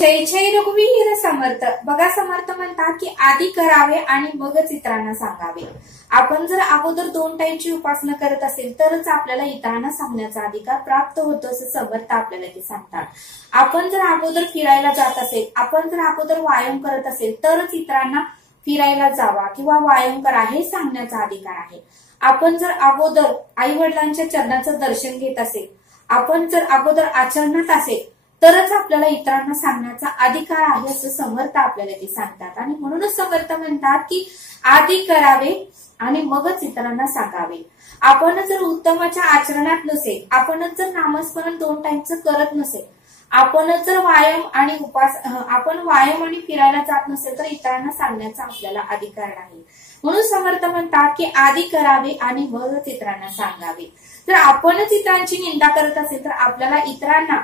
जय जय रघुवीर समर्थ. बघा, समर्थ म्हणतात की आधी करावे आणि मगच इतरांना सांगावे. आपण जर अगोदर 2 टाईमची उपासना करत असेल तरच आपल्याला इतरांना सांगण्याचा अधिकार प्राप्त होतो असं समर्थ आपल्याला ते सांगतात. आपण जर अगोदर फिरायला जात असेल, आपण जर अगोदर व्यायाम करत असेल तरच इतरांना फिरायला जावा किंवा व्यायाम करा हे सांगण्याचा अधिकार आहे. आपण जर अगोदर आई वडिलांच्या चरणाचं दर्शन घेत असेल, आपण जर अगोदर आचरणात असेल तरच आपल्याला इतरांना सांगण्याचा अधिकार आहे असं समर्थ आपल्याला ते सांगतात. आणि म्हणूनच समर्थ म्हणतात की आधी करावे आणि मगच इतरांना सांगावे. आपण जर उत्तमाच्या आचरणात नसेल, आपणच जर नामस्मरण 2 टाईमचं करत नसेल, आपणच जर व्यायाम आणि फिरायला जात नसेल तर इतरांना सांगण्याचा आपल्याला अधिकार नाही. म्हणून समर्थ म्हणतात की आधी करावे आणि मगच इतरांना सांगावे. जर आपणच इतरांची निंदा करत असेल तर आपल्याला इतरांना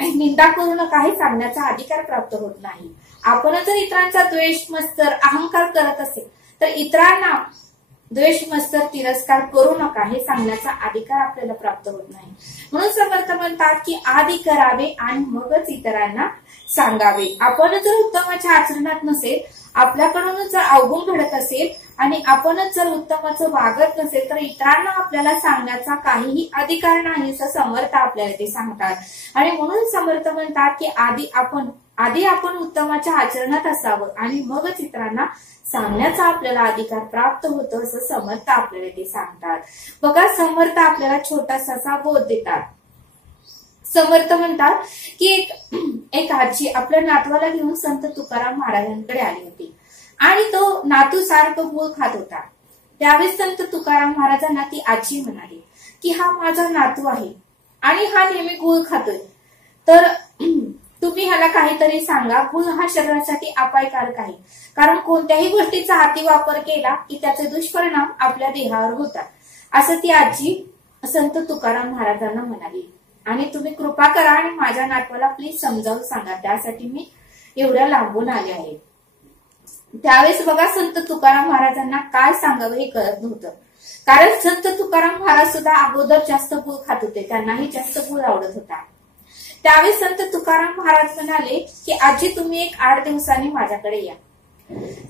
निंदा करून काही सांगण्याचा अधिकार प्राप्त होत नाही. आपण जर इतरांचा द्वेष, मत्सर, अहंकार करत असेल तर इतरांना द्वेष, मत्सर, तिरस्कार करू नका हे सांगण्याचा अधिकार आपल्याला प्राप्त होत नाही. म्हणून समर्थ म्हणतात की आधी करावे आणि मगच इतरांना सांगावे. आपण जर उत्तमाच्या आचरणात नसेल, आपल्याकडूनच जर अवगुण घडत असेल आणि आपणच जर उत्तमाचं वागत नसेल तर इतरांना आपल्याला सांगण्याचा काहीही अधिकार नाही असं समर्थ आपल्याला ते सांगतात. आणि म्हणून समर्थ म्हणतात की आधी आपण उत्तमाच्या आचरणात असावं आणि मगच इतरांना सांगण्याचा आपल्याला अधिकार प्राप्त होतो असं समर्थ आपल्याला ते सांगतात. बघा, समर्थ आपल्याला छोटासा बोध देतात. समर्थ म्हणतात की एक आजी आपल्या नातवाला घेऊन संत तुकाराम महाराजांकडे आली होती आणि तो नातू सारखं गूळ खात होता. त्यावेळेस संत तुकाराम महाराजांना ती आजी म्हणाली की हा माझा नातू आहे आणि हा नेहमी गूळ खातोय, तर तुम्ही ह्याला काहीतरी सांगा. गूळ हा शरीरासाठी अपायकारक आहे, कारण कोणत्याही गोष्टीचा अतिवापर केला की त्याचे दुष्परिणाम आपल्या देहावर होतात असं ती आजी संत तुकाराम महाराजांना म्हणाली. आणि तुम्ही कृपा करा आणि माझ्या नातवाला प्लीज समजावून सांगा, त्यासाठी मी एवढ्या लांबून आले आहे. त्यावेळेस बघा, संत तुकाराम महाराजांना काय सांगावं हे कळत नव्हतं, कारण संत तुकाराम महाराज सुद्धा अगोदर जास्त गूळ खात होते, त्यांनाही जास्त गूळ आवडत होता. त्यावेळेस संत तुकाराम महाराज म्हणाले की आजी तुम्ही एक 8 दिवसांनी माझ्याकडे या.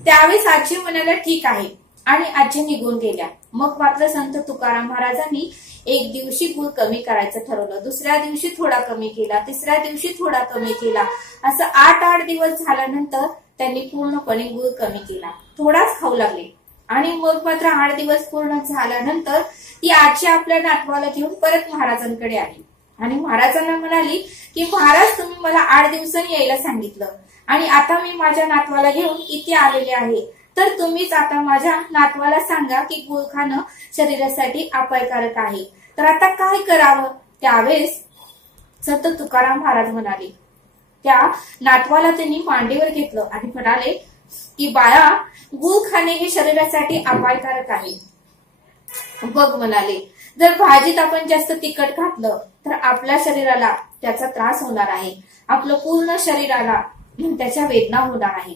त्यावेळेस आजी म्हणाल्या ठीक आहे आणि आजी निघून गेल्या. मग मात्र संत तुकाराम महाराजांनी एक दिवशी गूळ कमी करायचं ठरवलं, दुसऱ्या दिवशी थोडा कमी केला, तिसऱ्या दिवशी थोडा कमी केला, असं 8 दिवस झाल्यानंतर त्यांनी पूर्णपणे गूळ कमी केला, थोडाच खाऊ लागले. आणि मग मात्र 8 दिवस पूर्ण झाल्यानंतर ती आजी आपल्या नातवाला घेऊन परत महाराजांकडे आली आणि महाराजांना म्हणाली की महाराज तुम्ही मला 8 दिवसांनी यायला सांगितलं आणि आता मी माझ्या नातवाला घेऊन इथे आलेले आहे, तर तुम्हीच आता माझ्या नातवाला सांगा की गूळ खाणं शरीरासाठी अपायकारक आहे, तर आता काय करावं. त्यावेळेस संत तुकाराम महाराज म्हणाले, त्या नातवाला त्यांनी मांडीवर घेतलं आणि म्हणाले की बाळा, गूळ खाणे हे शरीरासाठी अपायकारक आहे. बघ म्हणाले, जर भाजीत आपण जास्त तिखट घातलं तर आपल्या शरीराला त्याचा त्रास होणार आहे, आपलं पूर्ण शरीराला त्याच्या वेदना होणार आहेत.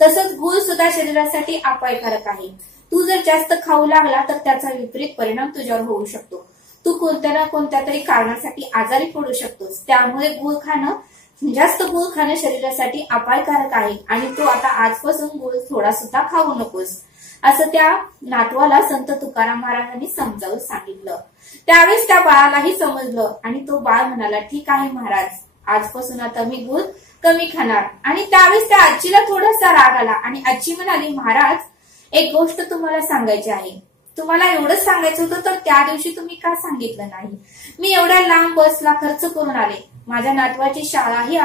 तसंच गूळ सुद्धा शरीरासाठी अपायकारक आहे. तू जर जास्त खाऊ लागला तर त्याचा विपरीत परिणाम तुझ्यावर होऊ शकतो. तू कोणत्या ना कोणत्या तरी कारणासाठी आजारी पडू शकतोस. त्यामुळे जास्त गूळ खाणं शरीरासाठी अपायकारक आहे आणि तू आता आजपासून गूळ थोडा सुद्धा खाऊ नकोस असं त्या नातवाला संत तुकाराम महाराजांनी समजावून सांगितलं. त्यावेळेस त्या बाळालाही समजलं आणि तो बाळ म्हणाला ठीक आहे महाराज, आजपासून आता मी गूळ कमी खाणार. आणि त्यावेळेस त्या आजीला थोडासा राग आला आणि आजी म्हणाली, महाराज एक गोष्ट तुम्हाला सांगायची आहे, तुम्हाला एवढंच सांगायचं होतं तर त्या दिवशी तुम्ही का सांगितलं नाही. मी एवढ्या लांब बसला खर्च करून आले, माझ्या नातवाची शाळेलाही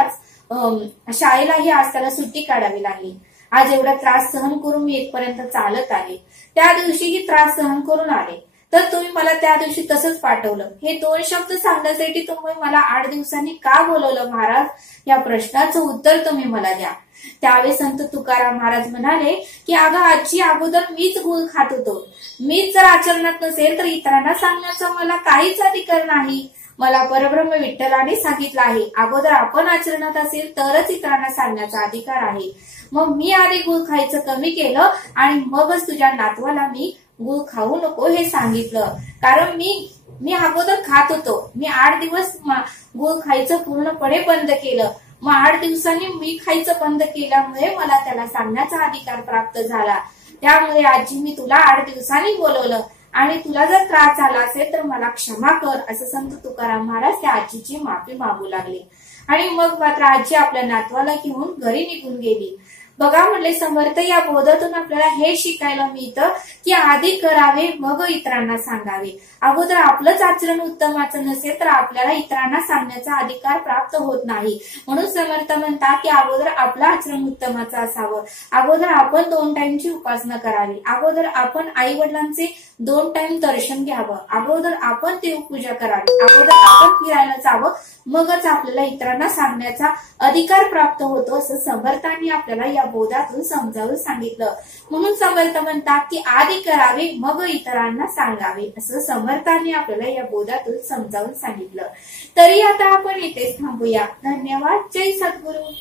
आज त्याला सुट्टी काढावी लागली, आज एवढा त्रास सहन करून मी इथपर्यंत चालत आले, त्या दिवशीही त्रास सहन करून आले, तर तुम्ही मला त्या दिवशी तसंच पाठवलं. हे 2 शब्द सांगण्यासाठी तुम्ही मला 8 दिवसांनी का बोलवलं महाराज, या प्रश्नाचं उत्तर तुम्ही मला द्या. त्यावेळेस संत तुकाराम महाराज म्हणाले की अगं आजी, अगोदर मीच गूळ खात होतो, मीच जर आचरणात नसेल तर इतरांना सांगण्याचा मला काहीच अधिकार नाही. मला परब्रह्म विठ्ठलाने सांगितलं आहे, अगोदर आपण आचरणात असेल तरच इतरांना सांगण्याचा अधिकार आहे. मग मी आधी गूळ खायचं कमी केलं आणि मगच तुझ्या नातवाला मी गूळ खाऊ नको हे सांगितलं, कारण मी अगोदर खात होतो, मी 8 दिवस गूळ खायचं पूर्णपणे बंद केलं मग 8 दिवसांनी मी खायचं बंद केल्यामुळे मला त्याला सांगण्याचा अधिकार प्राप्त झाला. त्यामुळे आजी मी तुला 8 दिवसांनी बोलवलं आणि तुला जर त्रास झाला असेल तर मला क्षमा कर, असं संत तुकाराम महाराज त्या आजीची माफी मागू लागले. आणि मग मात्र आजी आपल्या नातवाला घेऊन घरी निघून गेली. बघा म्हटले समर्थ, या बोधातून आपल्याला हे शिकायला मिळतं की आधी करावे मग इतरांना सांगावे. अगोदर आपलंच आचरण उत्तमाचं नसेल तर आपल्याला इतरांना सांगण्याचा अधिकार प्राप्त होत नाही. म्हणून समर्थ म्हणतात की अगोदर आपलं आचरण उत्तमाचं असावं. अगोदर आपण 2 टाइमची उपासना करावी. अगोदर आपण आई वडिलांचे 2 टाइम दर्शन घ्यावं. अगोदर आपण देवपूजा करावी. अगोदर आपण फिरायला जावं. मगच आपल्याला इतरांना सांगण्याचा अधिकार प्राप्त होतो, असं समर्थांनी आपल्याला या बोधातून समजावून सांगितलं. म्हणून समर्थ म्हणतात की आधी करावे मग इतरांना सांगावे, असं समर्थांनी आपल्याला या बोधातून समजावून सांगितलं. तरी आता आपण इथेच थांबूया. धन्यवाद. जय सद्गुरू.